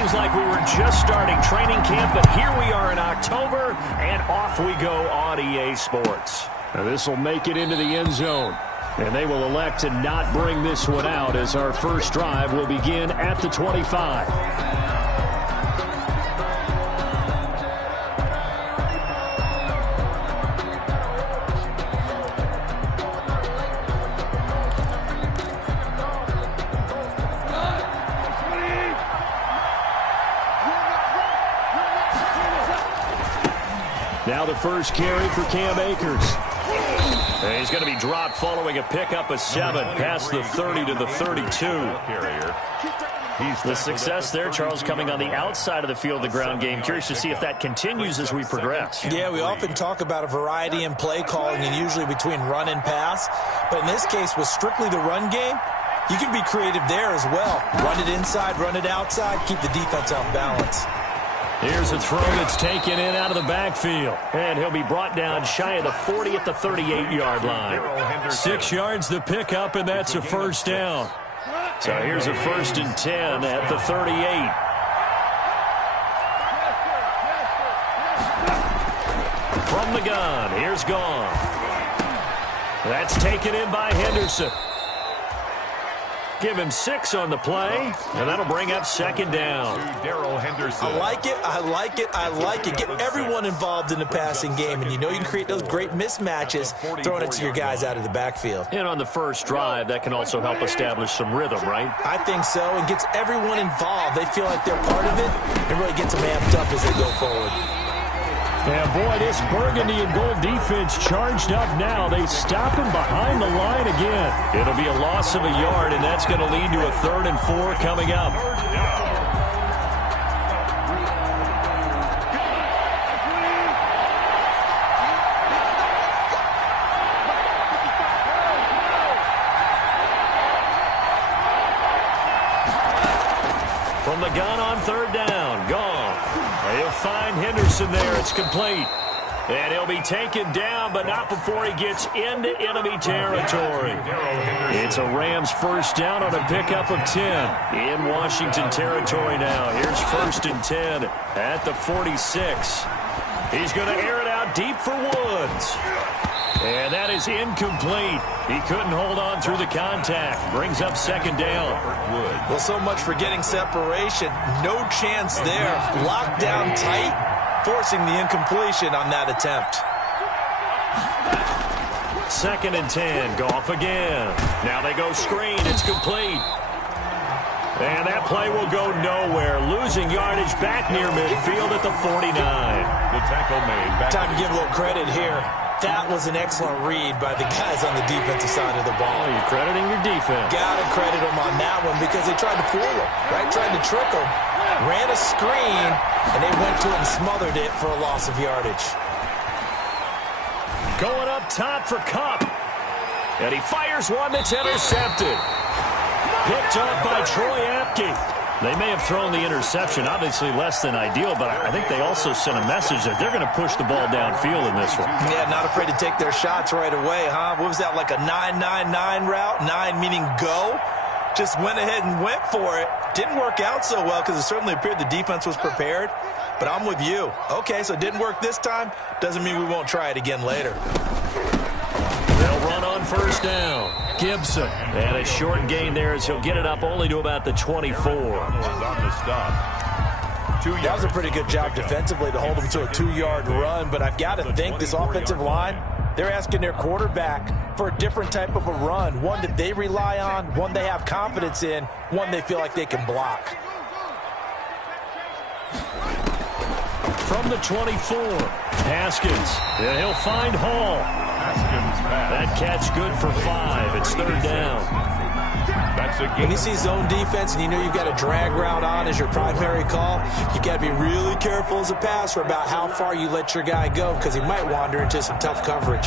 Seems like we were just starting training camp, but here we are in October, and off we go on EA Sports. Now this will make it into the end zone, and they will elect to not bring this one out as our first drive will begin at the 25. Now the first carry for Cam Akers. And he's going to be dropped following a pickup of 7 past the 30 to the 32. The success there, Charles, coming on the outside of the field, the ground game. Curious to see if that continues as we progress. Yeah, we often talk about a variety in play calling and usually between run and pass. But in this case, with strictly the run game, you can be creative there as well. Run it inside, run it outside, keep the defense off balance. Here's a throw that's taken in out of the backfield. And he'll be brought down shy of the 40 at the 38-yard line. 6 yards the pickup, and that's a first down. So here's a 1st and 10 at the 38. From the gun, here's Goff. That's taken in by Henderson. Give him 6 on the play, and that'll bring up 2nd down. I like it, I like it, I like it. Get everyone involved in the passing game, and you know you can create those great mismatches throwing it to your guys out of the backfield. And on the first drive, that can also help establish some rhythm, right? I think so, and gets everyone involved. They feel like they're part of it, and really gets them amped up as they go forward. And boy, this burgundy and gold defense charged up now. They stop him behind the line again. It'll be a loss of a yard, and that's going to lead to a 3rd and 4 coming up. From the gun on 3rd down, Goff. He'll find Henderson there. It's complete. And he'll be taken down, but not before he gets into enemy territory. It's a Rams first down on a pickup of 10 in Washington territory now. Here's 1st and 10 at the 46. He's going to air it out deep for Woods. And that is incomplete. He couldn't hold on through the contact. Brings up 2nd down. Well, so much for getting separation. No chance there. Locked down tight, forcing the incompletion on that attempt. 2nd and 10. Goff again. Now they go screen. It's complete. And that play will go nowhere. Losing yardage back near midfield at the 49. The tackle made. Time to give a little credit here. That was an excellent read by the guys on the defensive side of the ball. Oh, you're crediting your defense. Got to credit them on that one because they tried to fool them, right? Tried to trick them. Ran a screen, and they went to it and smothered it for a loss of yardage. Going up top for Kupp. And he fires one that's intercepted. Picked up by Troy Apke. They may have thrown the interception, obviously less than ideal, but I think they also sent a message that they're going to push the ball downfield in this one. Yeah, not afraid to take their shots right away, huh? What was that, like a 9-9-9 route? 9 meaning go? Just went ahead and went for it. Didn't work out so well because it certainly appeared the defense was prepared. But I'm with you. Okay, so it didn't work this time. Doesn't mean we won't try it again later. They'll run on 1st down. Gibson. And a short gain there as he'll get it up only to about the 24. That was a pretty good job defensively to hold them to a 2-yard run. But I've got to think this offensive line, they're asking their quarterback for a different type of a run. One that they rely on, one they have confidence in, one they feel like they can block. From the 24, Haskins. And he'll find Hall. That catch good for 5. It's 3rd down. When you see zone defense and you know you've got a drag route on as your primary call, you got to be really careful as a passer about how far you let your guy go because he might wander into some tough coverage.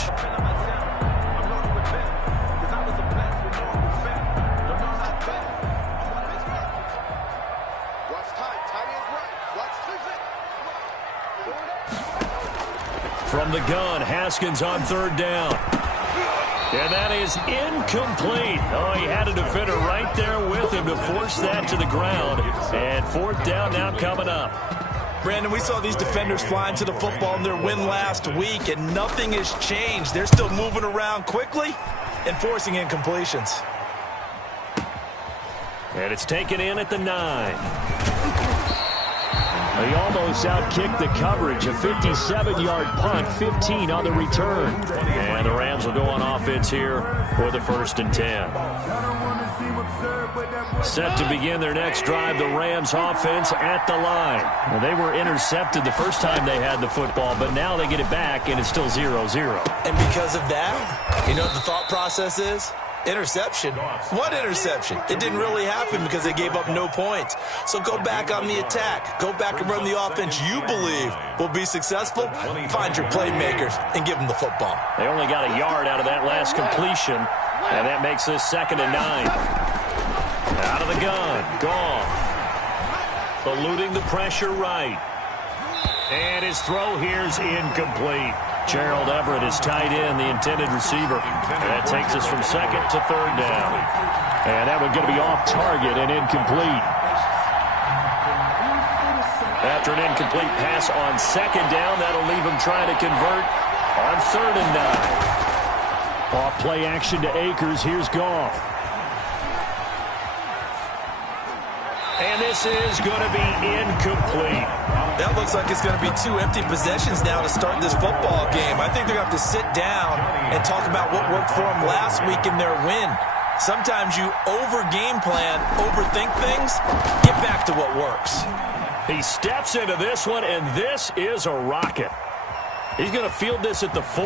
From the gun, Haskins on 3rd down. And that is incomplete. Oh, he had a defender right there with him to force that to the ground. And fourth down now coming up. Brandon, we saw these defenders flying to the football in their win last week, and nothing has changed. They're still moving around quickly and forcing incompletions. And it's taken in at the 9. He almost outkicked the coverage. A 57-yard punt, 15 on the return. And the Rams will go on offense here for the 1st and 10. Set to begin their next drive, the Rams offense at the line. Well, they were intercepted the first time they had the football, but now they get it back, and it's still 0-0. And because of that, you know what the thought process is? Interception. What interception? It didn't really happen because they gave up no points. So go back on the attack. Go back and run the offense you believe will be successful. Find your playmakers and give them the football. They only got a yard out of that last completion, and that makes this 2nd and 9. Out of the gun. Goff. Eluding the pressure right. And his throw here's incomplete. Gerald Everett is tight end, the intended receiver. And that takes us from 2nd to 3rd down. And that one's going to be off target and incomplete. After an incomplete pass on 2nd down, that'll leave him trying to convert on 3rd and 9. Off play action to Akers. Here's Goff. And this is going to be incomplete. That looks like it's going to be 2 empty possessions now to start this football game. I think they're going to have to sit down and talk about what worked for them last week in their win. Sometimes you over-game plan, overthink things, get back to what works. He steps into this one, and this is a rocket. He's going to field this at the 4.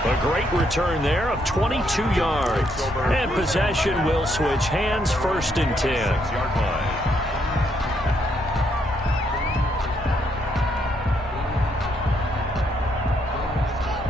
A great return there of 22 yards. And possession will switch hands, 1st and 10.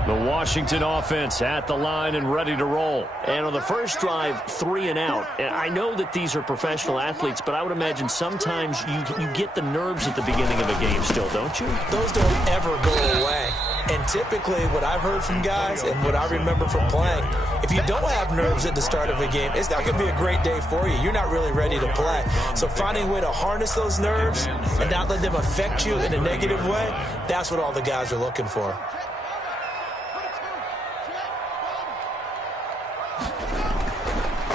The Washington offense at the line and ready to roll. And on the first drive, 3 and out. And I know that these are professional athletes, but I would imagine sometimes you get the nerves at the beginning of a game still, don't you? Those don't ever go away. And typically what I've heard from guys and what I remember from playing, if you don't have nerves at the start of a game, it's not going to be a great day for you. You're not really ready to play. So finding a way to harness those nerves and not let them affect you in a negative way, that's what all the guys are looking for.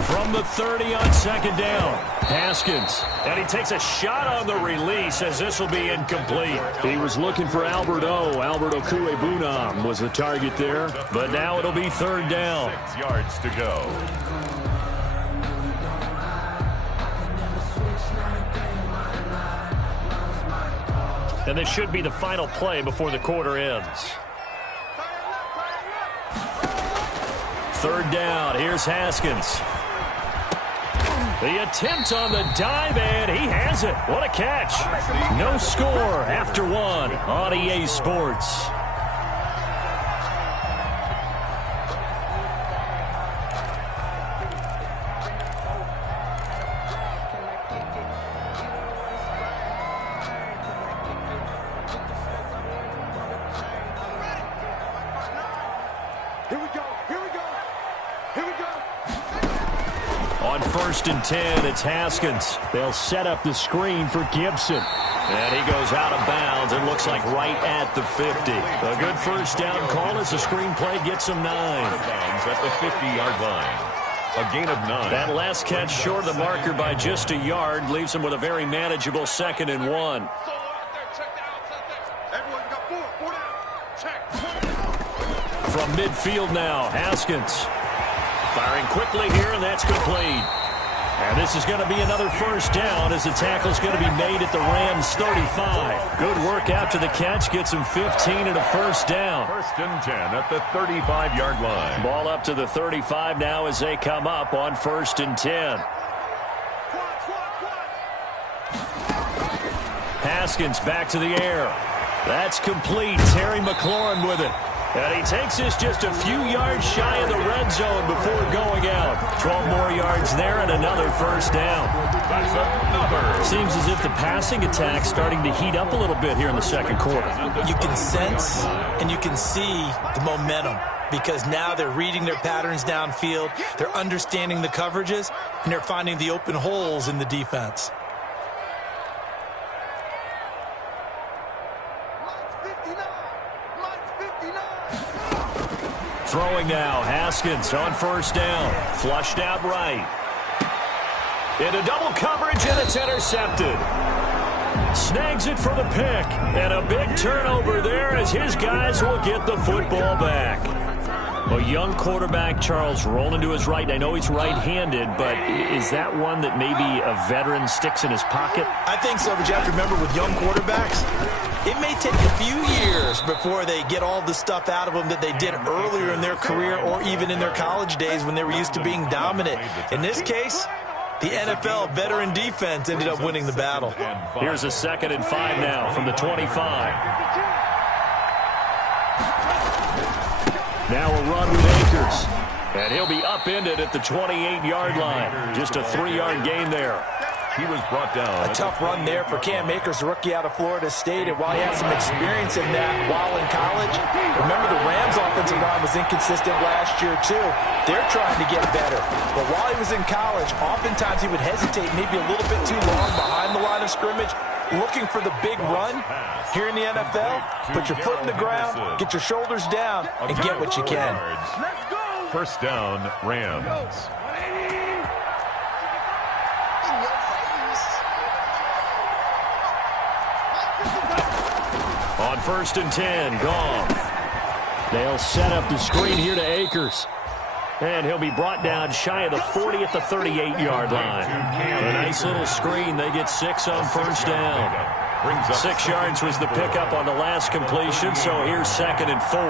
From the 30 on 2nd down, Haskins. And he takes a shot on the release as this will be incomplete. He was looking for Albert Okwuegbunam was the target there. But now it'll be 3rd down. 6 yards to go. And this should be the final play before the quarter ends. 3rd down. Here's Haskins. The attempt on the dive, and he has it. What a catch. No score after 1 on EA Sports. On 1st and 10, it's Haskins. They'll set up the screen for Gibson. And he goes out of bounds. It looks like right at the 50. A good first down call as the screenplay gets him 9. Bounds at the 50-yard line. A gain of 9. That last catch short of the marker by just a yard leaves him with a very manageable 2nd and 1. From midfield now, Haskins. Firing quickly here, and that's complete. And this is going to be another first down as the tackle's going to be made at the Rams' 35. Good work after the catch. Gets him 15 and a first down. 1st and 10 at the 35-yard line. Ball up to the 35 now as they come up on 1st and 10. Haskins back to the air. That's complete. Terry McLaurin with it. And he takes this just a few yards shy of the red zone before going out. 12 more yards there and another first down. That's another. Seems as if the passing attack's starting to heat up a little bit here in the second quarter. You can sense and you can see the momentum because now they're reading their patterns downfield, they're understanding the coverages, and they're finding the open holes in the defense. Throwing now, Haskins on first down. Flushed out right. Into double coverage, and it's intercepted. Snags it for the pick. And a big turnover there as his guys will get the football back. A young quarterback, Charles, rolling to his right. I know he's right-handed, but is that one that maybe a veteran sticks in his pocket? I think so, but you have to remember with young quarterbacks, it may take a few years before they get all the stuff out of them that they did earlier in their career or even in their college days when they were used to being dominant. In this case, the NFL veteran defense ended up winning the battle. Here's a 2nd and 5 now from the 25. Now a run with Akers. And he'll be upended at the 28-yard line. Just a 3-yard gain there. He was brought down. A tough run there for Cam Akers, the rookie out of Florida State. And while he had some experience in that while in college, remember the Rams' offensive line was inconsistent last year too. They're trying to get better. But while he was in college, oftentimes he would hesitate maybe a little bit too long behind the line of scrimmage, looking for the big run. Here in the NFL, put your foot in the ground, get your shoulders down, and get what you can. First down, Rams. On 1st and 10, Goff. They'll set up the screen here to Akers. And he'll be brought down shy of the 40 at the 38-yard line. A nice little screen. They get 6 on first down. 6 yards was the pickup on the last completion, so here's 2nd and 4.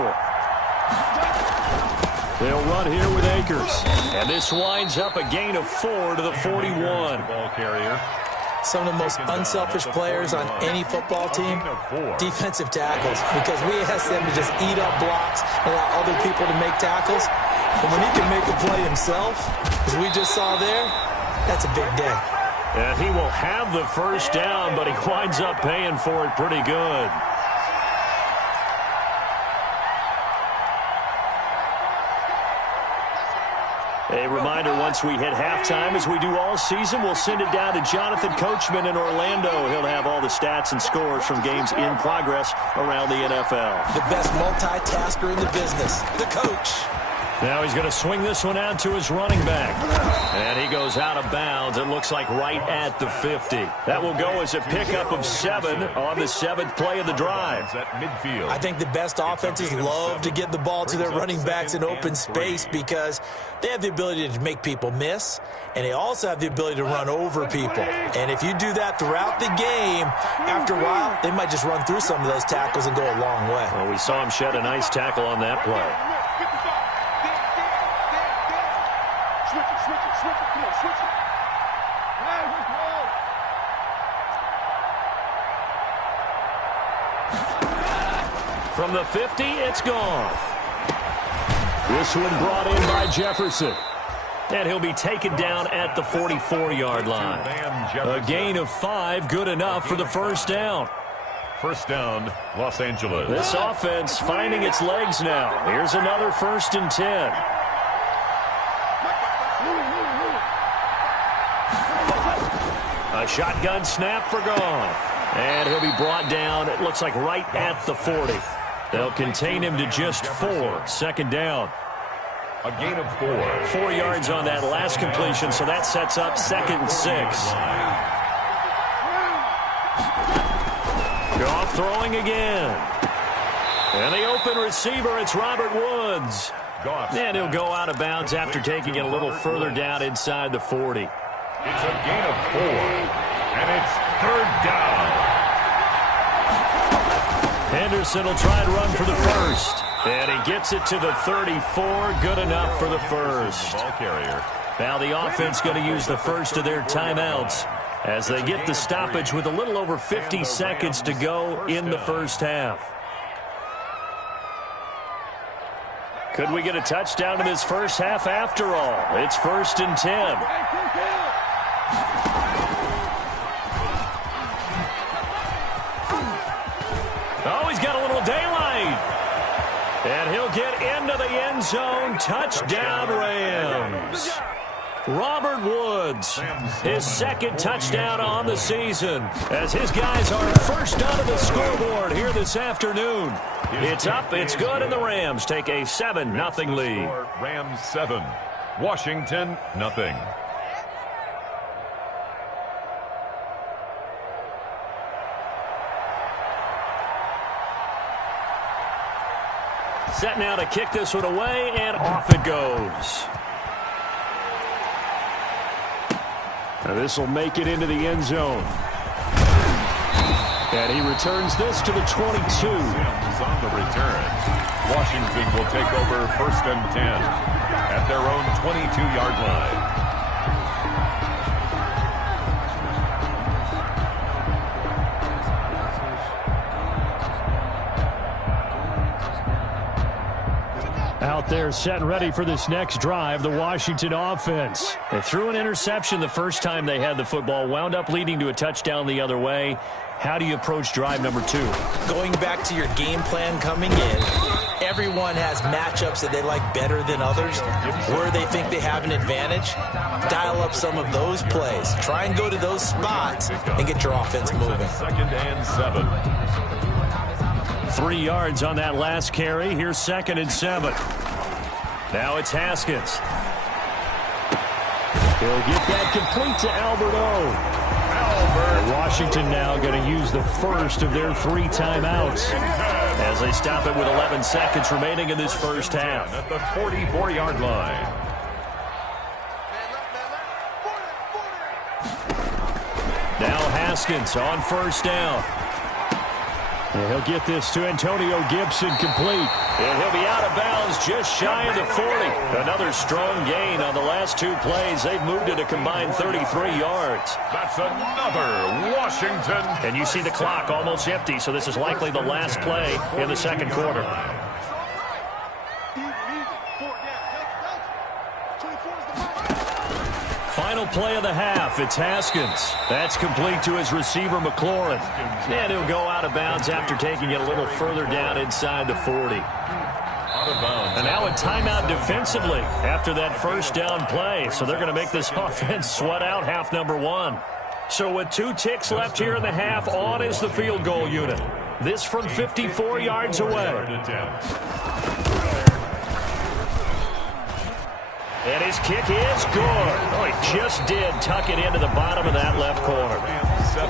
They'll run here with Akers. And this winds up a gain of 4 to the 41. Ball carrier. Some of the most unselfish players on any football team, defensive tackles, because we ask them to just eat up blocks and allow other people to make tackles. And when he can make a play himself, as we just saw there, that's a big day. And he will have the first down, but he winds up paying for it pretty good. A reminder, once we hit halftime, as we do all season, we'll send it down to Jonathan Coachman in Orlando. He'll have all the stats and scores from games in progress around the NFL. The best multitasker in the business, the coach. Now he's going to swing this one out to his running back. And he goes out of bounds, it looks like right at the 50. That will go as a pickup of 7 on the 7th play of the drive. At midfield. I think the best offenses love to get the ball to their running backs in open space because they have the ability to make people miss, and they also have the ability to run over people. And if you do that throughout the game, after a while, they might just run through some of those tackles and go a long way. Well, we saw him shed a nice tackle on that play. From the 50, it's Goff. This one brought in by Jefferson. And he'll be taken down at the 44-yard line. A gain of 5, good enough for the first down. First down, Los Angeles. This offense finding its legs now. Here's another 1st and 10. A shotgun snap for Goff. And he'll be brought down, it looks like right at the 40. They'll contain him to just 4. 2nd down. A gain of 4. 4 yards on that last completion, so that sets up 2nd and 6. Goff throwing again. And the open receiver, it's Robert Woods. And he'll go out of bounds after taking it a little further down inside the 40. It's a gain of 4. And it's 3rd down. Henderson will try and run for the first. And he gets it to the 34. Good enough for the first. Ball carrier. Now the offense going to use the first of their timeouts as they get the stoppage with a little over 50 seconds to go in the first half. Could we get a touchdown in this first half after all? It's 1st and 10. Oh, he's got a little daylight. And he'll get into the end zone. Touchdown, Rams. Robert Woods, his second touchdown on the season, as his guys are first onto the scoreboard here this afternoon. It's up, it's good, and the Rams take a 7-0 lead. Rams 7, Washington nothing. Set now to kick this one away, and off it goes. This will make it into the end zone. And he returns this to the 22. Sims on the return. Washington will take over 1st and 10 at their own 22-yard line. Out there set and ready for this next drive, the Washington offense. They threw an interception the first time they had the football, wound up leading to a touchdown the other way. How do you approach drive number 2? Going back to your game plan coming in, everyone has matchups that they like better than others, where they think they have an advantage. Dial up some of those plays. Try and go to those spots and get your offense moving. 2nd and 7. 3 yards on that last carry. Here's 2nd and 7. Now it's Haskins. He'll get that complete to Albert O. Washington now going to use the first of their 3 timeouts as they stop it with 11 seconds remaining in this first half. At the 44-yard line. Now Haskins on 1st down. And he'll get this to Antonio Gibson complete. And he'll be out of bounds just shy of the 40. Another strong gain on the last 2 plays. They've moved it a combined 33 yards. That's another Washington. And you see the clock almost empty, so this is likely the last play in the second quarter. Final play of the half. It's Haskins. That's complete to his receiver, McLaurin. And he'll go out of bounds after taking it a little further down inside the 40. And now a timeout defensively after that 1st down play. So they're going to make this offense sweat out half number 1. So with 2 ticks left here in the half, on is the field goal unit. This from 54 yards away. And his kick is good. Oh, he just did tuck it into the bottom of that left corner.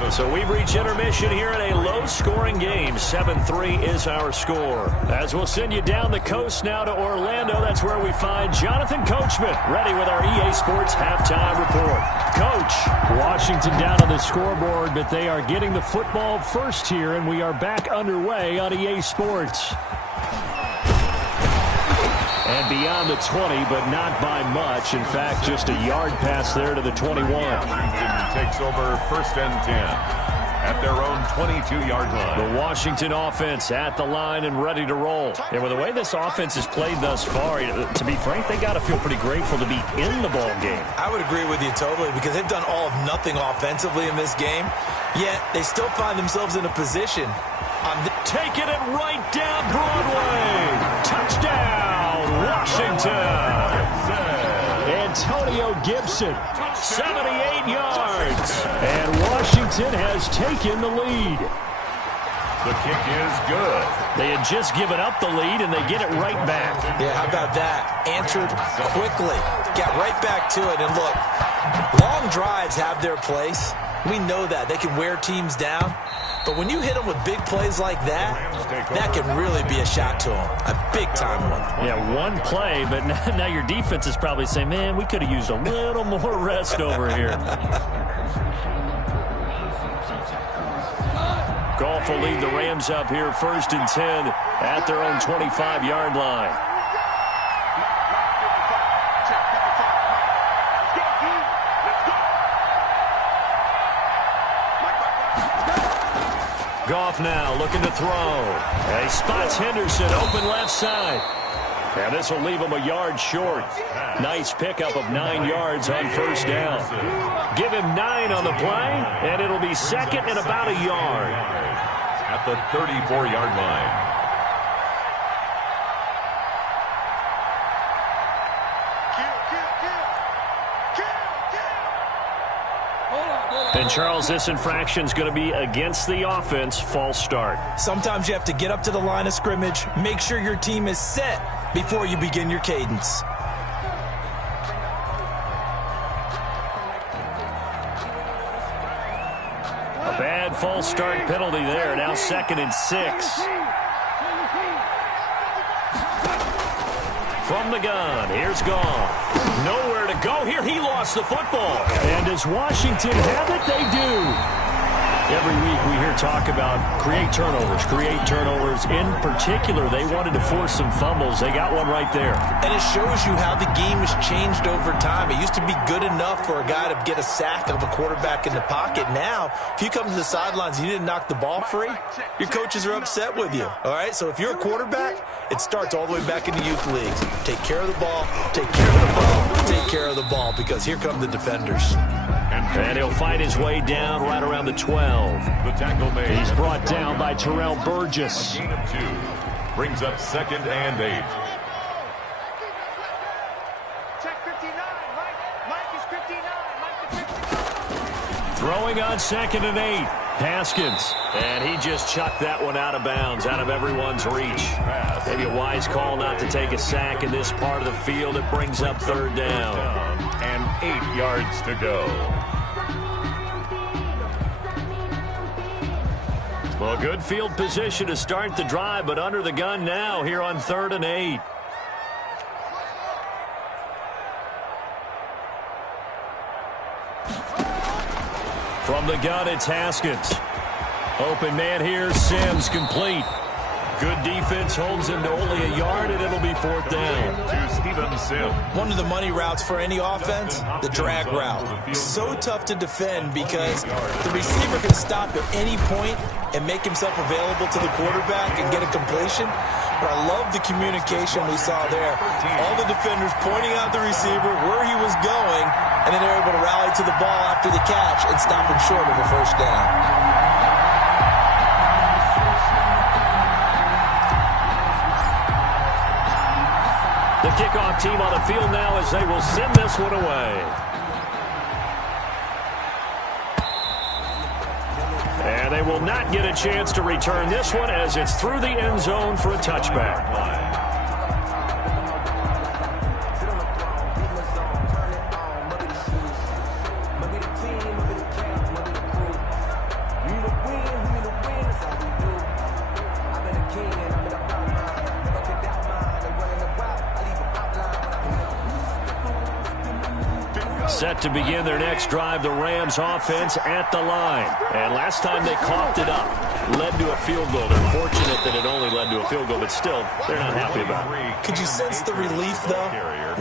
So we've reached intermission here in a low-scoring game. 7-3 is our score. As we'll send you down the coast now to Orlando, that's where we find Jonathan Coachman, ready with our EA Sports halftime report. Coach, Washington down on the scoreboard, but they are getting the football first here, and we are back underway on EA Sports. And beyond the 20, but not by much. In fact, just a yard pass there to the 21. Washington takes over 1st and 10 at their own 22-yard line. The Washington offense at the line and ready to roll. And with the way this offense has played thus far, to be frank, they got to feel pretty grateful to be in the ball game. I would agree with you totally, because they've done all of nothing offensively in this game, yet they still find themselves in a position. Taking it right down Broadway. Touchdown, Washington. Antonio Gibson, 78 yards. And Washington has taken the lead. The kick is good. They had just given up the lead, and they get it right back. Yeah, how about that? Answered quickly. Got right back to it. And look, long drives have their place. We know that. They can wear teams down. But when you hit them with big plays like that, that can really be a shot to them. A big-time one. Yeah, one play, but now your defense is probably saying, man, we could have used a little more rest over here. Goff will lead the Rams up here 1st and 10 at their own 25-yard line. Goff now looking to throw. And he spots Henderson open left side. And this will leave him a yard short. Nice pickup of 9 yards on first down. Give him 9 on the play, and it'll be second and about a yard. At the 34-yard line. And, Charles, this infraction's going to be against the offense. False start. Sometimes you have to get up to the line of scrimmage, make sure your team is set before you begin your cadence. A bad false start penalty there. Now 2nd and 6. From the gun, here's Goff. Nowhere to go here. He lost the football. And does Washington have it? They do. Every week we hear talk about create turnovers. In particular, they wanted to force some fumbles. They got one right there. And it shows you how the game has changed over time. It used to be good enough for a guy to get a sack of a quarterback in the pocket. Now, if you come to the sidelines and you didn't knock the ball free, your coaches are upset with you. All right? So if you're a quarterback, it starts all the way back in the youth leagues. Take care of the ball, take care of the ball, take care of the ball, because here come the defenders. And he'll fight his way down right around the 12. The tackle made. He's brought down by Terrell Burgess. Gain of 2. Brings up 2nd and 8. Check 59. Mike is 59. Mike is 59. Throwing on 2nd and 8. Haskins. And he just chucked that one out of bounds, out of everyone's reach. Maybe a wise call not to take a sack in this part of the field. It brings up 3rd down. And 8 yards to go. Well, good field position to start the drive, but under the gun now here on 3rd and 8. From the gun, it's Haskins. Open man here, Sims, complete. Good defense holds him to only a yard, and it'll be 4th down. To Steven Sims. One of the money routes for any offense, the drag route. So tough to defend because the receiver can stop at any point and make himself available to the quarterback and get a completion. But I love the communication we saw there. All the defenders pointing out the receiver, where he was going, and then they're able to rally to the ball after the catch and stop him short of a 1st down. The kickoff team on the field now as they will send this one away. And they will not get a chance to return this one as it's through the end zone for a touchback. Set to begin their next drive, the Rams offense at the line. And last time they coughed it up, led to a field goal. They're fortunate that it only led to a field goal, but still, they're not happy about it. Could you sense the relief, though,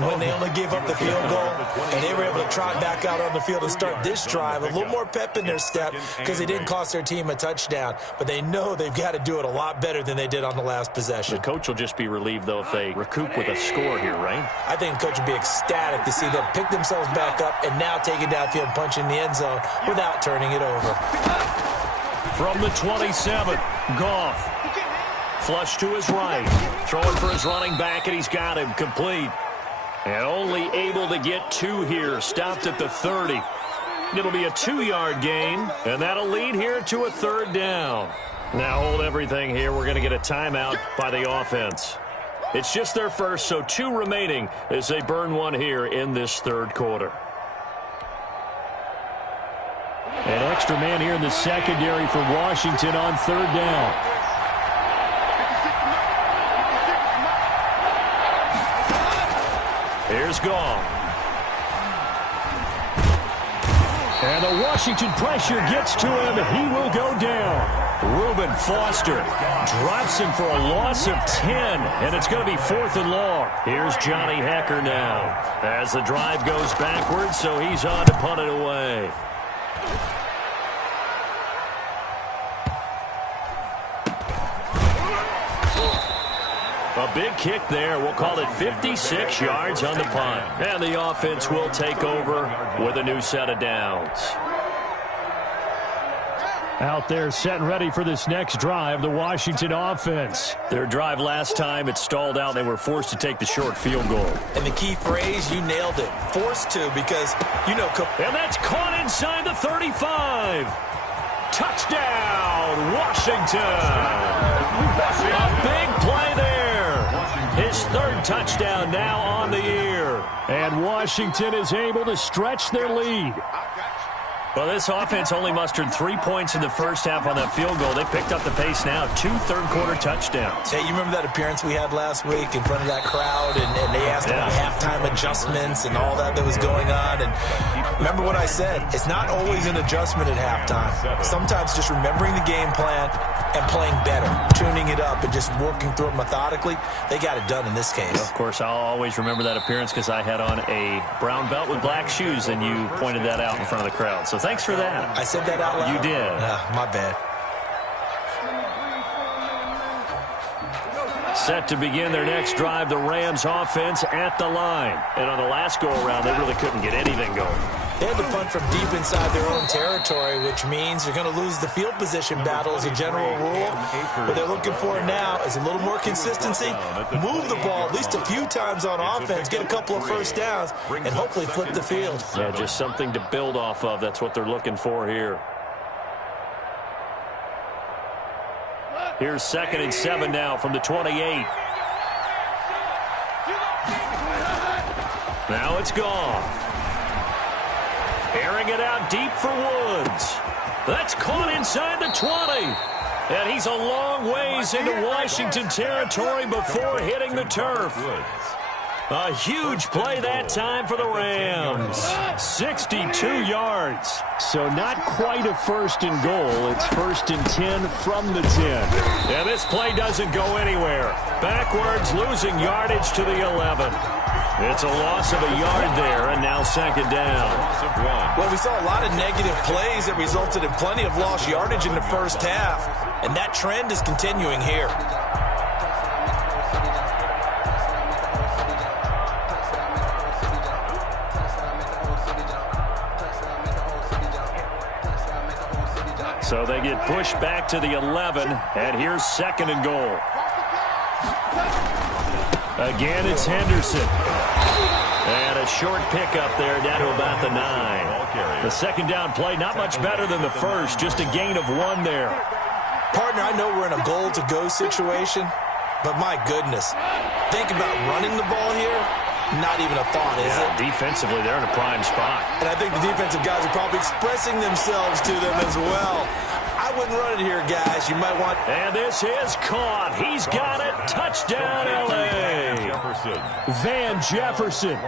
when they only gave up the field goal and they were able to trot back out on the field and start this drive? A little more pep in their step because they didn't cost their team a touchdown, but they know they've got to do it a lot better than they did on the last possession. The coach will just be relieved, though, if they recoup with a score here, right? I think the coach would be ecstatic to see them pick themselves back up and now take it downfield and punch in the end zone without turning it over. From the 27, Goff. Flush to his right. Throwing for his running back, and he's got him complete. And only able to get 2 here. Stopped at the 30. It'll be a 2-yard gain, and that'll lead here to a 3rd down. Now hold everything here. We're going to get a timeout by the offense. It's just their first, so 2 remaining as they burn one here in this 3rd quarter. An extra man here in the secondary for Washington on 3rd down. Here's Goff. And the Washington pressure gets to him. He will go down. Reuben Foster drops him for a loss of 10, and it's going to be 4th and long. Here's Johnny Hekker now as the drive goes backwards, so he's on to punt it away. A big kick there. We'll call it 56 yards on the punt. And the offense will take over with a new set of downs. Out there set and ready for this next drive, the Washington offense. Their drive last time, it stalled out. They were forced to take the short field goal. And the key phrase, you nailed it. Forced to, because, you know. And that's caught inside the 35. Touchdown, Washington. A big play there. His third touchdown now on the year. And Washington is able to stretch their lead. Well, this offense only mustered 3 points in the first half on that field goal. They picked up the pace now. 2 third-quarter touchdowns. Hey, you remember that appearance we had last week in front of that crowd, and they asked about halftime adjustments and all that was going on. And remember what I said. It's not always an adjustment at halftime. Sometimes just remembering the game plan and playing better, tuning it up and just working through it methodically. They got it done in this case. Of course, I'll always remember that appearance because I had on a brown belt with black shoes, and you pointed that out in front of the crowd. So thanks for that. I said that out loud? You did. My bad. Set to begin their next drive, the Rams offense at the line. And on the last go-around, they really couldn't get anything going. They had to punt from deep inside their own territory, which means you're going to lose the field position battle as a general rule. What they're looking for now is a little more consistency, move the ball at least a few times on offense, get a couple of first downs, and hopefully flip the field. Yeah, just something to build off of. That's what they're looking for here. Here's 2nd and 7 now from the 28. Now it's gone. Airing it out deep for Woods. That's caught inside the 20. And he's a long ways into Washington territory before hitting the turf. A huge play that time for the Rams. 62 yards. So not quite a 1st and goal. It's 1st and 10 from the 10. And this play doesn't go anywhere. Backwards, losing yardage to the 11. It's a loss of a yard there, and now 2nd down. Well, we saw a lot of negative plays that resulted in plenty of lost yardage in the first half, and that trend is continuing here. So they get pushed back to the 11, and here's 2nd and goal. Again, it's Henderson. And a short pickup there down to about the 9. The 2nd down play, not much better than the first, just a gain of 1 there. Partner, I know we're in a goal-to-go situation, but my goodness, think about running the ball here. Not even a thought, is it? Defensively, they're in a prime spot. And I think the defensive guys are probably expressing themselves to them as well. I wouldn't run it here, guys. You might want... And this is caught. He's got it. Touchdown, L.A. Van Jefferson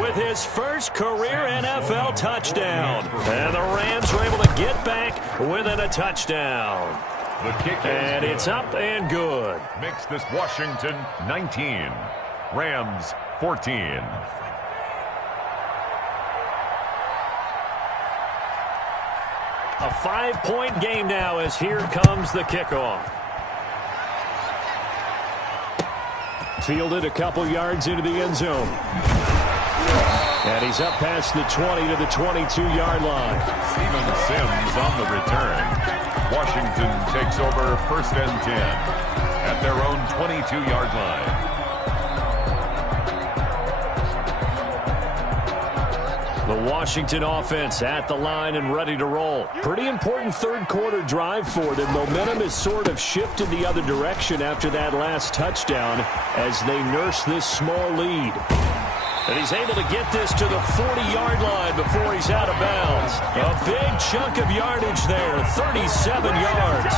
with his first career NFL touchdown. And the Rams were able to get back within a touchdown. And it's up and good. Makes this Washington 19. Rams 14. A 5-point game now as here comes the kickoff. Fielded a couple yards into the end zone. And he's up past the 20 to the 22-yard line. Steven Sims on the return. Washington takes over 1st and 10 at their own 22-yard line. The Washington offense at the line and ready to roll. Pretty important 3rd quarter drive for them. Momentum has sort of shifted the other direction after that last touchdown as they nurse this small lead. And he's able to get this to the 40-yard line before he's out of bounds. A big chunk of yardage there, 37 yards.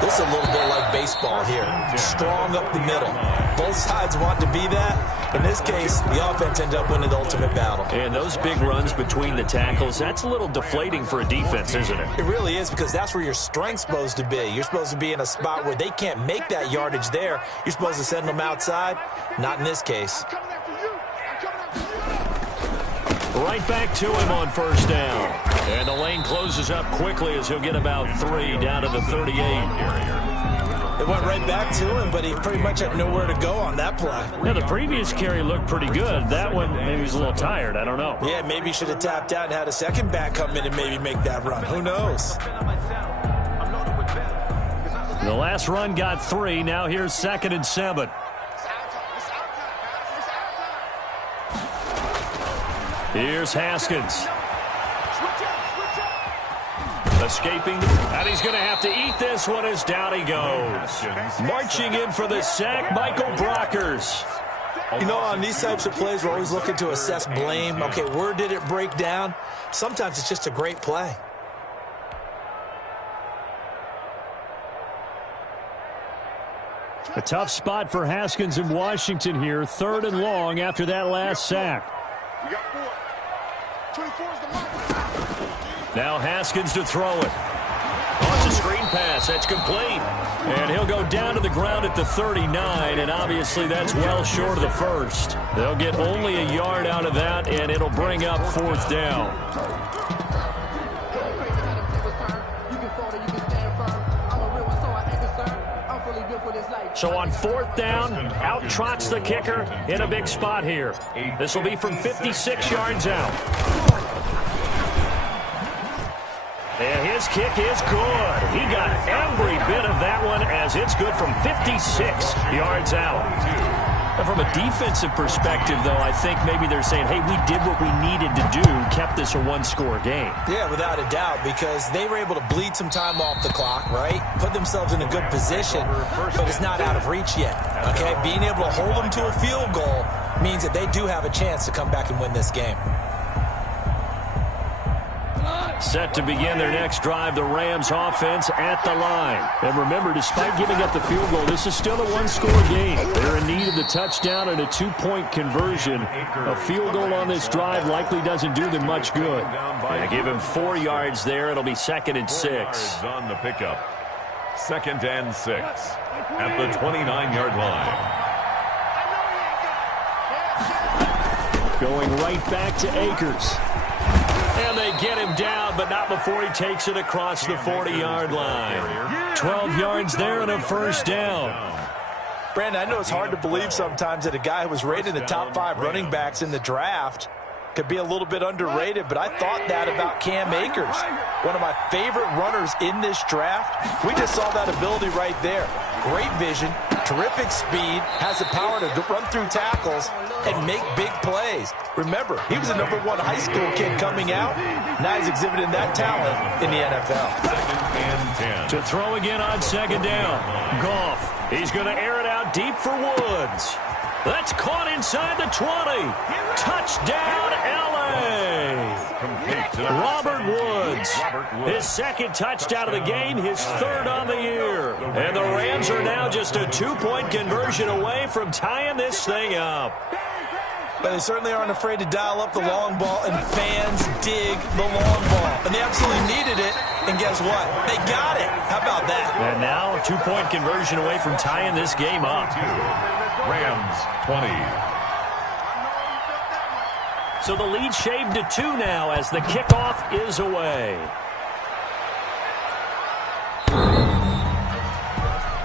This is a little bit like baseball here. Strong up the middle. Both sides want to be that. In this case, the offense ended up winning the ultimate battle. And those big runs between the tackles, that's a little deflating for a defense, isn't it? It really is, because that's where your strength's supposed to be. You're supposed to be in a spot where they can't make that yardage there. You're supposed to send them outside. Not in this case. Right back to him on 1st down. And the lane closes up quickly as he'll get about 3 down to the 38. It went right back to him, but he pretty much had nowhere to go on that play. Yeah, the previous carry looked pretty good. That one, maybe he's a little tired. I don't know. Yeah, maybe he should have tapped out and had a second back come in and maybe make that run. Who knows? The last run got 3. Now here's 2nd and 7. Here's Haskins. Escaping, and he's going to have to eat this one as down he goes. Marching in for the sack, Michael Brockers. You know, on these types of plays, we're always looking to assess blame. Okay, where did it break down? Sometimes it's just a great play. A tough spot for Haskins in Washington here. 3rd and long after that last sack. We got 4. 24 is the mark. Now Haskins to throw it. Oh, it's a screen pass. That's complete. And he'll go down to the ground at the 39, and obviously that's well short of the first. They'll get only a yard out of that, and it'll bring up 4th down. So on 4th down, out trots the kicker in a big spot here. This will be from 56 yards out. And his kick is good. He got every bit of that one as it's good from 56 yards out. And from a defensive perspective, though, I think maybe they're saying, hey, we did what we needed to do, kept this a one-score game. Yeah, without a doubt, because they were able to bleed some time off the clock, right? Put themselves in a good position, but it's not out of reach yet, okay? Being able to hold them to a field goal means that they do have a chance to come back and win this game. Set to begin their next drive, the Rams offense at the line. And remember, despite giving up the field goal, this is still a one-score game. They're in need of the touchdown and a 2-point conversion. A field goal on this drive likely doesn't do them much good. Yeah, give him 4 yards there. It'll be 2nd and 6. On the pickup. 2nd and 6 at the 29-yard line. Going right back to Akers. And they get him down, but not before he takes it across the 40-yard line. 12 yards there and a 1st down. Brandon, I know it's hard to believe sometimes that a guy who was rated in the top 5 running backs in the draft could be a little bit underrated, but I thought that about Cam Akers. One of my favorite runners in this draft. We just saw that ability right there. Great vision, terrific speed, has the power to run through tackles and make big plays. Remember, he was a #1 high school kid coming out. Now he's exhibiting that talent in the NFL. 2nd and 10. To throw again on 2nd down. Goff. He's going to air it out deep for Woods. That's caught inside the 20. Touchdown, L.A. Robert Woods. His 2nd touchdown of the game, his 3rd on the year. And the Rams are now just a 2-point conversion away from tying this thing up. But they certainly aren't afraid to dial up the long ball, and fans dig the long ball. And they absolutely needed it, and guess what? They got it. How about that? And now a 2-point conversion away from tying this game up. Rams 20. So the lead shaved to 2 now as the kickoff is away.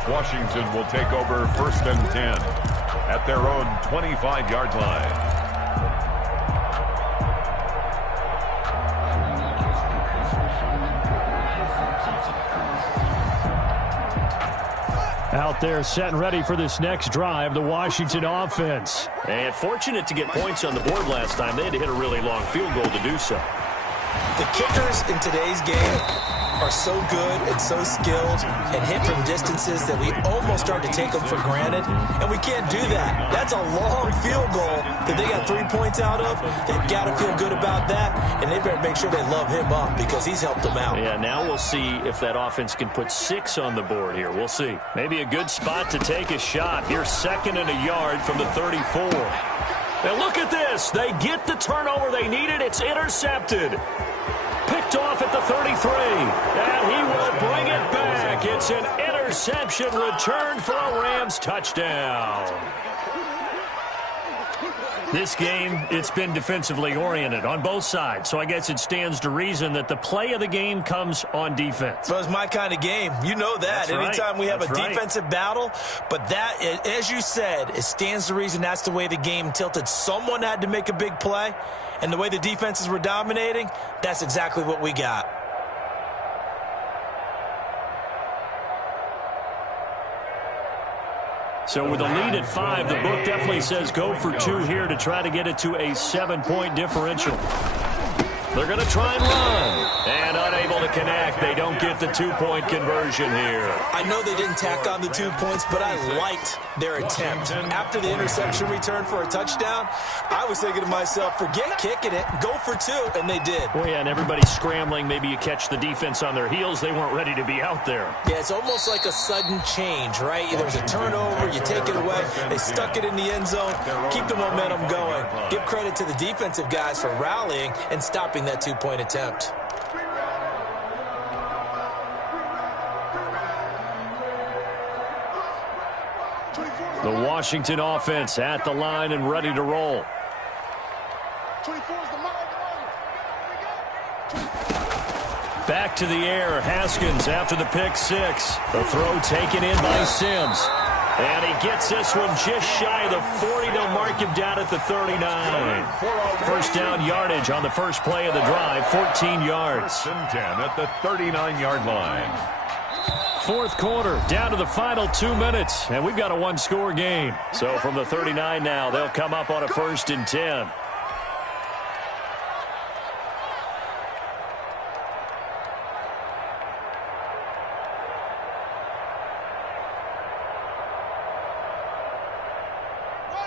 Washington will take over 1st and 10 at their own 25-yard line. Out there set and ready for this next drive, the Washington offense. And fortunate to get points on the board last time. They had to hit a really long field goal to do so. The kickers in today's game are so good and so skilled and hit from distances that we almost start to take them for granted, and we can't do that. That's a long field goal that they got 3 points out of. They've got to feel good about that, and they better make sure they love him up because he's helped them out. Yeah, now we'll see if that offense can put 6 on the board here. We'll see. Maybe a good spot to take a shot. Here's 2nd and a yard from the 34. And look at this. They get the turnover they needed. It's intercepted. Picked off at the 33. And he will bring it back. It's an interception returned for a Rams touchdown. This game, it's been defensively oriented on both sides, so I guess it stands to reason that the play of the game comes on defense. So it's my kind of game. You know that. That's right. Anytime we have That's a right. defensive battle, but that, as you said, it stands to reason that's the way the game tilted. Someone had to make a big play, and the way the defenses were dominating, that's exactly what we got. So with a lead at 5, the book definitely says go for 2 here to try to get it to a 7-point differential. They're going to try and run. And unable to connect. They don't get the 2-point conversion here. I know they didn't tack on the 2 points, but I liked their attempt. After the interception return for a touchdown, I was thinking to myself, forget kicking it, go for 2, and they did. Oh, yeah, and everybody's scrambling. Maybe you catch the defense on their heels. They weren't ready to be out there. Yeah, it's almost like a sudden change, right? There's a turnover, you take it away, they stuck it in the end zone, keep the momentum going. Give credit to the defensive guys for rallying and stopping that 2-point attempt. The Washington offense at the line and ready to roll. 24 is the mark. Back to the air. Haskins after the pick 6. The throw taken in by Sims. And he gets this one just shy of the 40. They'll mark him down at the 39. First down yardage on the first play of the drive, 14 yards. 1st and 10 at the 39-yard line. Fourth quarter, down to the final 2 minutes, and we've got a one-score game. So from the 39 now, they'll come up on a 1st and 10.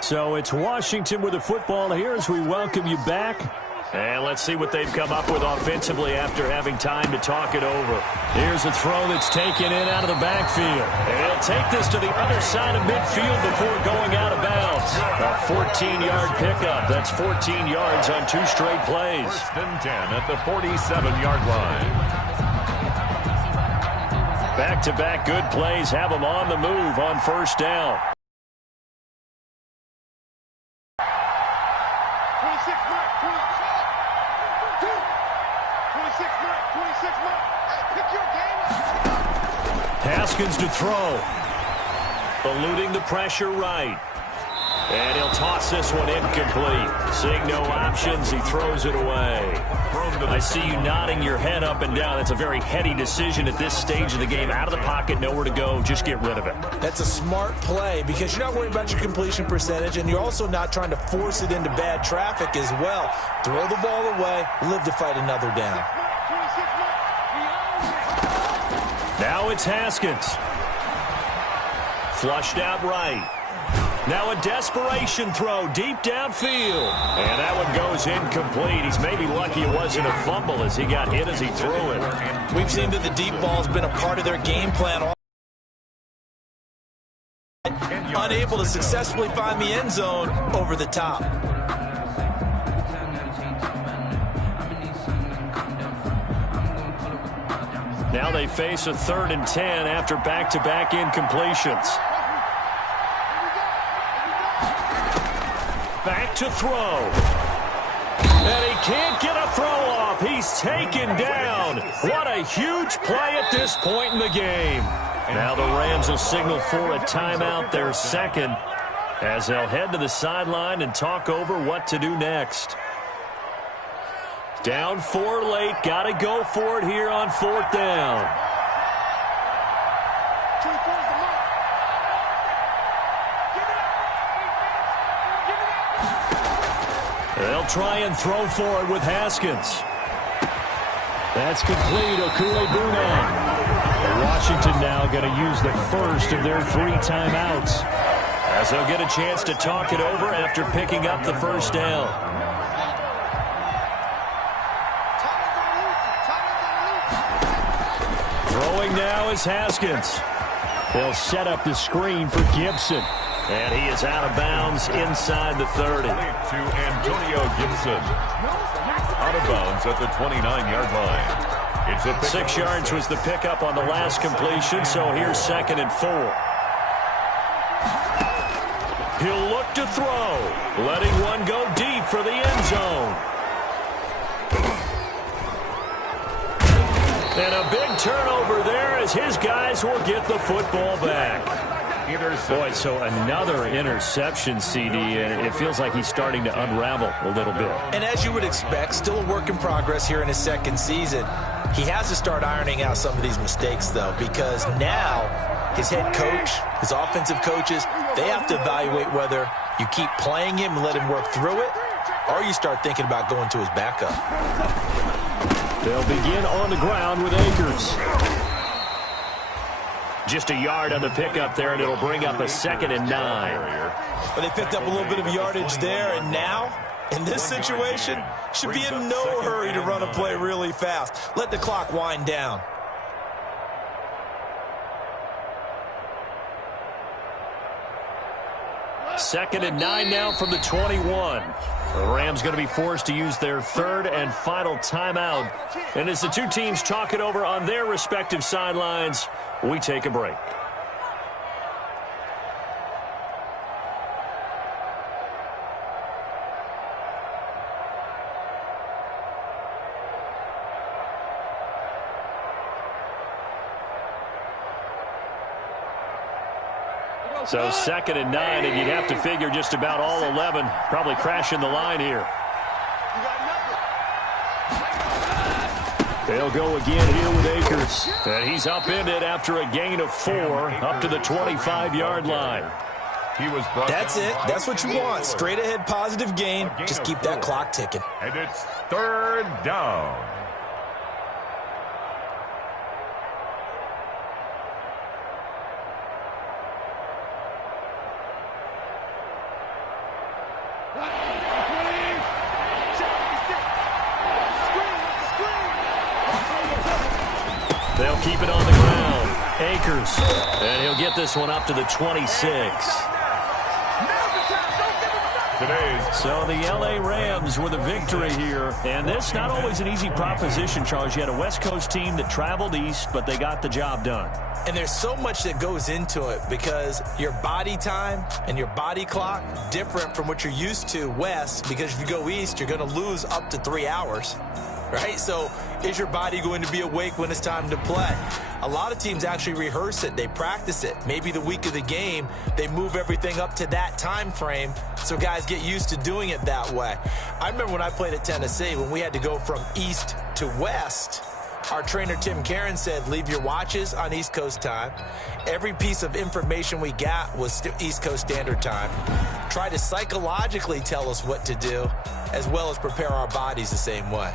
So it's Washington with the football here as we welcome you back. And let's see what they've come up with offensively after having time to talk it over. Here's a throw that's taken in out of the backfield. And he'll take this to the other side of midfield before going out of bounds. A 14-yard pickup. That's 14 yards on 2 straight plays. 1st and 10 at the 47-yard line. Back-to-back good plays have them on the move on 1st down. 26 mark, 26 mark. Hey, pick your game up. Haskins to throw. Eluding the pressure right. And he'll toss this one incomplete. Seeing no options, he throws it away. I see you nodding your head up and down. That's a very heady decision at this stage of the game. Out of the pocket, nowhere to go. Just get rid of it. That's a smart play because you're not worried about your completion percentage, and you're also not trying to force it into bad traffic as well. Throw the ball away, live to fight another down. 26 mark. Now it's Haskins. Flushed out right. Now a desperation throw deep downfield. And that one goes incomplete. He's maybe lucky it wasn't a fumble as he got hit as he threw it. We've seen that the deep ball has been a part of their game plan. Unable to successfully find the end zone over the top. Now they face a 3rd and 10 after back-to-back incompletions. Back to throw. And he can't get a throw off. He's taken down. What a huge play at this point in the game. Now the Rams will signal for a timeout, their 2nd, as they'll head to the sideline and talk over what to do next. Down 4 late. Got to go for it here on 4th down. 24 is the mark. They'll try and throw for it with Haskins. That's complete. Okwuegbunam. Washington now going to use the first of their 3 timeouts, as they'll get a chance to talk it over after picking up the 1st down. Throwing now is Haskins. They'll set up the screen for Gibson. And he is out of bounds inside the 30. To Antonio Gibson. Out of bounds at the 29-yard line. It's a 6 yards was the pickup on the last completion, so here's 2nd and 4. He'll look to throw, letting one go deep for the end zone. And a big turnover there as his guys will get the football back. Boy, so another interception, CD, and it feels like he's starting to unravel a little bit. And as you would expect, still a work in progress here in his second season. He has to start ironing out some of these mistakes, though, because now his head coach, his offensive coaches, they have to evaluate whether you keep playing him and let him work through it, or you start thinking about going to his backup. They'll begin on the ground with Akers. Just a yard on the pickup there, and it'll bring up a 2nd and 9. But they picked up a little bit of yardage there, and now, in this situation, should be in no hurry to run a play really fast. Let the clock wind down. Second and 9 now from the 21. The Rams going to be forced to use their 3rd and final timeout. And as the two teams talk it over on their respective sidelines, we take a break. So 2nd and 9, and you'd have to figure just about all 11 probably crashing the line here. They'll go again here with Akers. And he's upended after a gain of 4 up to the 25-yard line. That's it. That's what you want. Straight ahead positive gain. Just keep that clock ticking. And it's 3rd down. They'll keep it on the ground. Akers. And he'll get this one up to the 26. So the L.A. Rams with a victory here. And this not always an easy proposition, Charles. You had a West Coast team that traveled east, but they got the job done. And there's so much that goes into it because your body time and your body clock different from what you're used to west, because if you go east, you're going to lose up to 3 hours. Right? So is your body going to be awake when it's time to play? A lot of teams actually rehearse it. They practice it. Maybe the week of the game, they move everything up to that time frame so guys get used to doing it that way. I remember when I played at Tennessee, when we had to go from east to west, our trainer, Tim Karen, said, leave your watches on East Coast time. Every piece of information we got was East Coast Standard Time. Try to psychologically tell us what to do, as well as prepare our bodies the same way.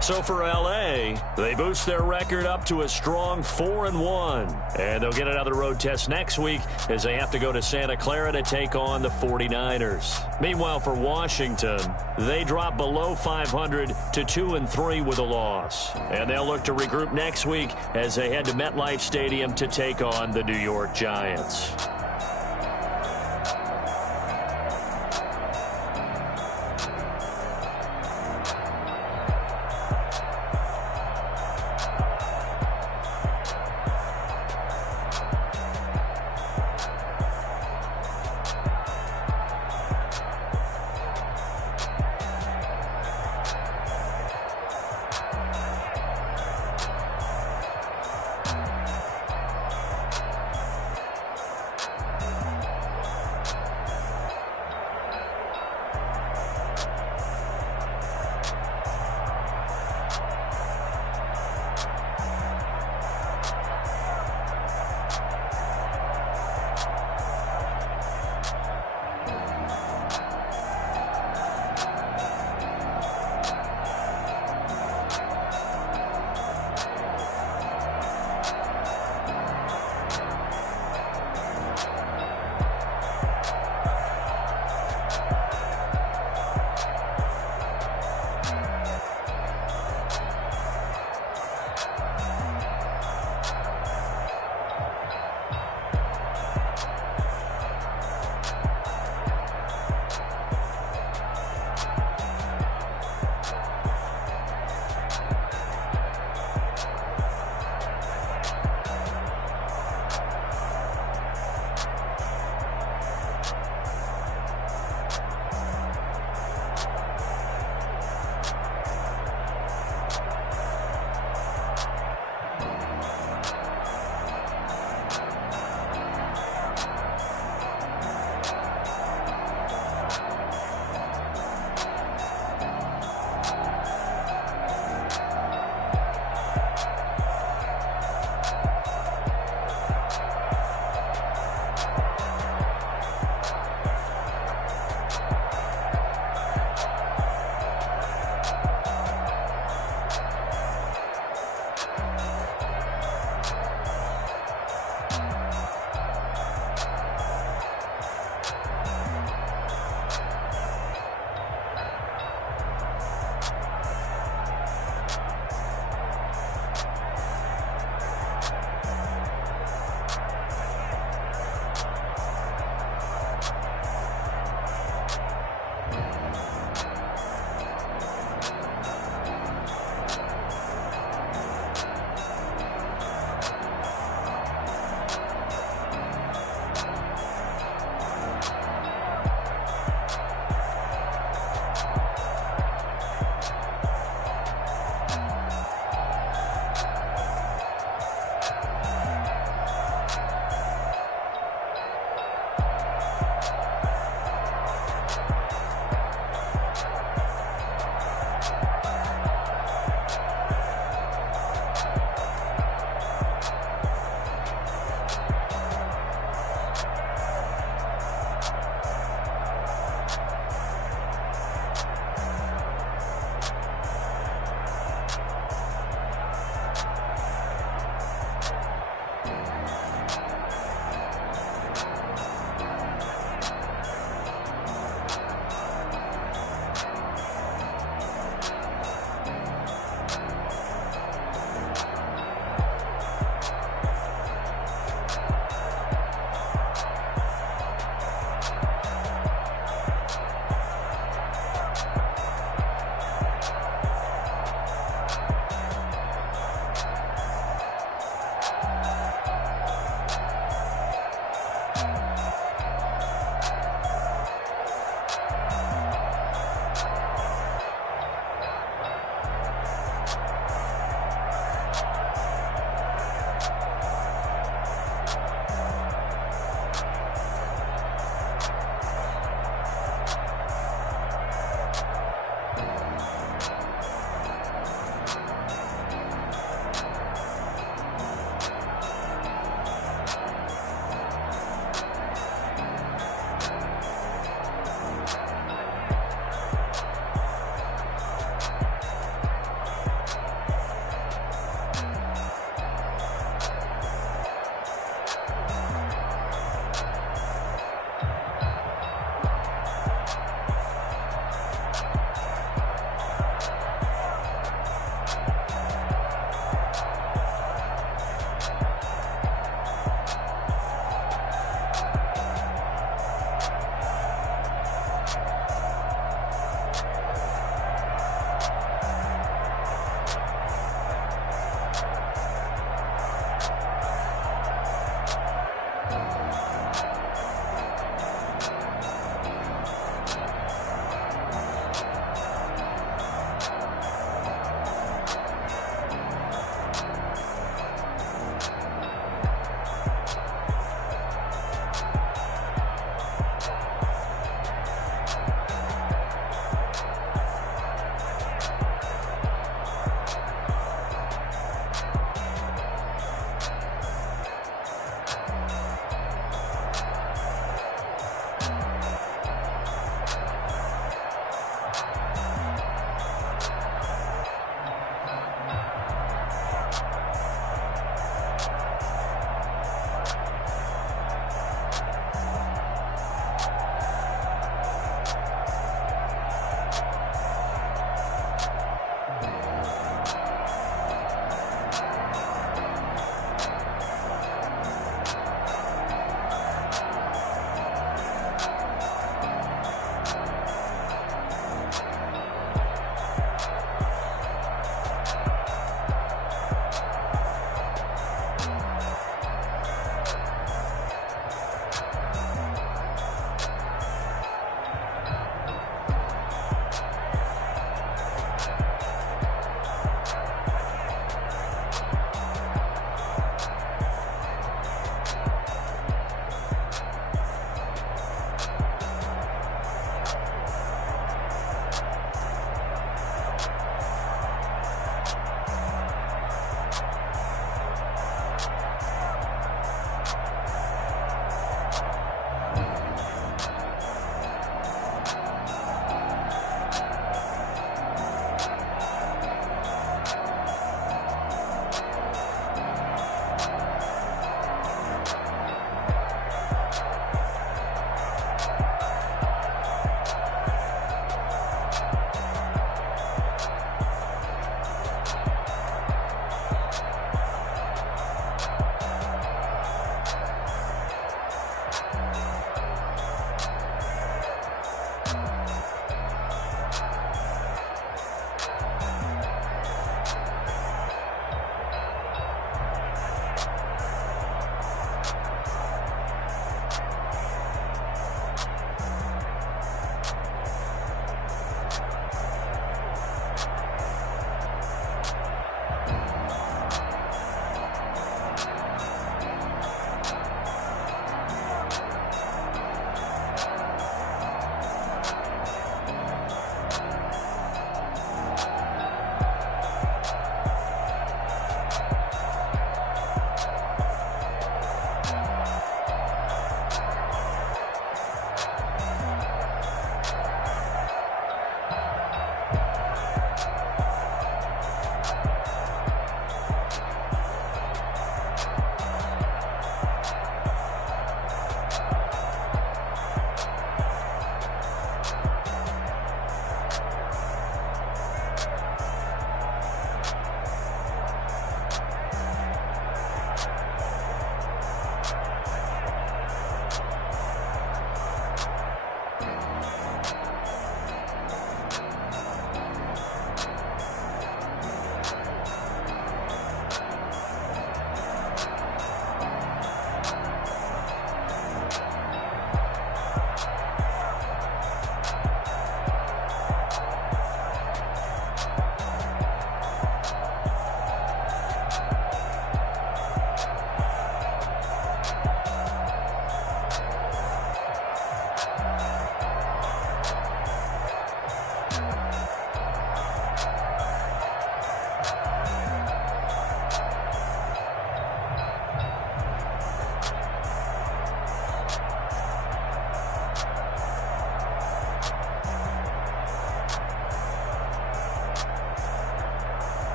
So for L.A., they boost their record up to a strong 4-1. And they'll get another road test next week as they have to go to Santa Clara to take on the 49ers. Meanwhile, for Washington, they drop below 500 to 2-3 with a loss. And they'll look to regroup next week as they head to MetLife Stadium to take on the New York Giants.